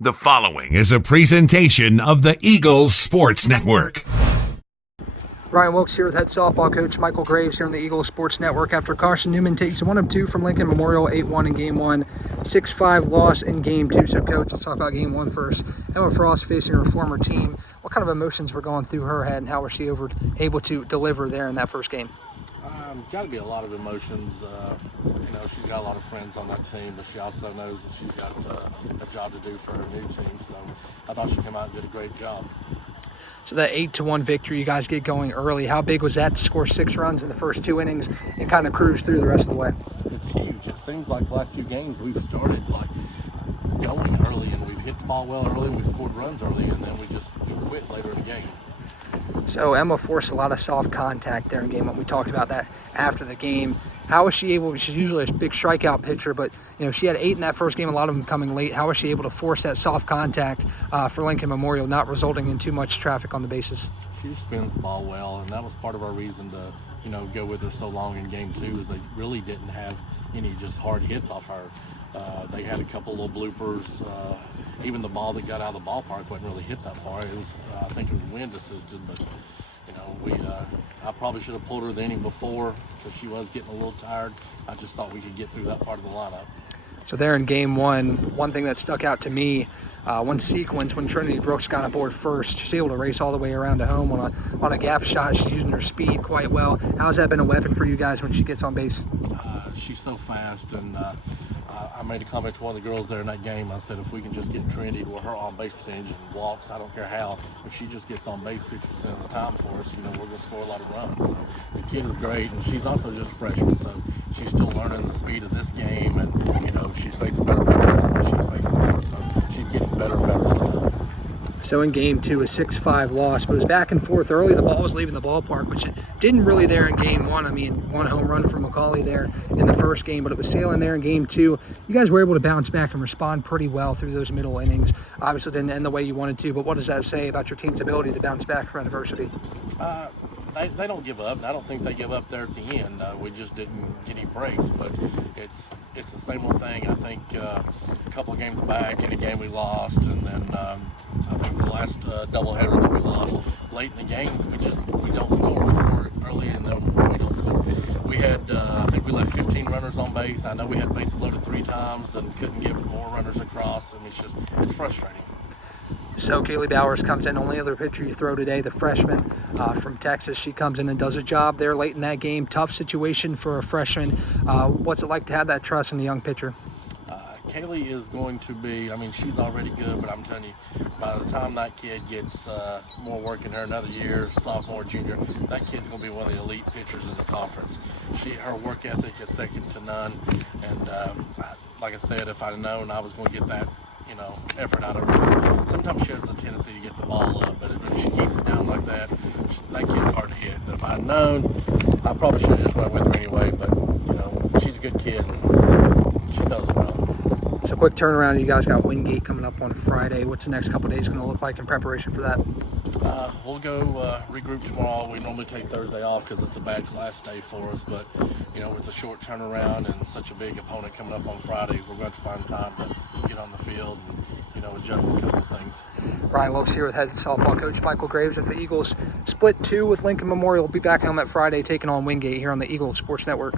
The following is a presentation of the Eagles Sports Network. Ryan Wilkes here with head softball coach Michael Graves here on the Eagles Sports Network after Carson-Newman takes 1 of 2 from Lincoln Memorial, 8-1 in Game 1, 6-5 loss in Game 2. So, Coach, let's talk about Game 1 first. Emma Frost facing her former team. What kind of emotions were going through her head, and how was she able to deliver there in that first game? Got to be a lot of emotions. She's got a lot of friends on that team, but she also knows that she's got a job to do for her new team. So I thought she came out and did a great job. So that 8-1 victory, you guys get going early. How big was that to score 6 runs in the first 2 innings and kind of cruise through the rest of the way? It's huge. It seems like the last few games we've started going early, and we've hit the ball well early, and we've scored runs early, and then we quit later in the game. So Emma forced a lot of soft contact there in Game 1. We talked about that after the game. How was she able? She's usually a big strikeout pitcher, but she had 8 in that first game, a lot of them coming late. How was she able to force that soft contact for Lincoln Memorial, not resulting in too much traffic on the bases? She just spins the ball well, and that was part of our reason to go with her so long in Game 2, is they really didn't have any just hard hits off her. They had a couple little bloopers. Even the ball that got out of the ballpark wasn't really hit that far. It was, I think it was wind assisted, but I probably should have pulled her the inning before because she was getting a little tired. I just thought we could get through that part of the lineup. So there in Game 1, one thing that stuck out to me, one sequence when Trinity Brooks got aboard first, she's able to race all the way around to home on a gap shot. She's using her speed quite well. How's that been a weapon for you guys when she gets on base? She's so fast, and I made a comment to one of the girls there in that game. I said, if we can just get Trinity to her on-base percentage and walks, I don't care how, if she just gets on base 50% of the time for us, we're going to score a lot of runs. So the kid is great, and she's also just a freshman, so she's still learning the speed of this game, and she's facing better pitchers than what she's facing for, so she's getting better and better all the time. So in Game 2, a 6-5 loss, but it was back and forth early. The ball was leaving the ballpark, which it didn't really there in Game 1. I mean, 1 home run from McCauley there in the first game, but it was sailing there in Game 2. You guys were able to bounce back and respond pretty well through those middle innings. Obviously didn't end the way you wanted to, but what does that say about your team's ability to bounce back from adversity? They don't give up, and I don't think they give up there at the end. We just didn't get any breaks, but it's the same old thing. I think a couple of games back in a game we lost, and then I think the last doubleheader that we lost late in the games, we don't score. We score early, and then we don't score. We had I think we left 15 runners on base. I know we had bases loaded 3 times and couldn't get more runners across, and it's frustrating. So Kaylee Bowers comes in, only other pitcher you throw today, the freshman from Texas. She comes in and does a job there late in that game. Tough situation for a freshman. What's it like to have that trust in a young pitcher? Kaylee is going to be, she's already good, but I'm telling you, by the time that kid gets more work in her another year, sophomore, junior, that kid's going to be one of the elite pitchers in the conference. Her work ethic is second to none, and like I said, if I'd have known I was going to get that effort out of her, because sometimes she has a tendency to get the ball up, but if she keeps it down like that, that kid's hard to hit. And if I'd known, I probably should have just went with her anyway, but she's a good kid, and she does it well. So quick turnaround, you guys got Wingate coming up on Friday. What's the next couple of days going to look like in preparation for that? We'll go regroup tomorrow. We normally take Thursday off because it's a bad class day for us, but with a short turnaround and such a big opponent coming up on Fridays, we're going to find time to get on the field and adjust a couple of things. Ryan Wilkes here with head softball coach Michael Graves. If the Eagles split 2 with Lincoln Memorial, we'll be back home at Friday taking on Wingate here on the Eagles Sports Network.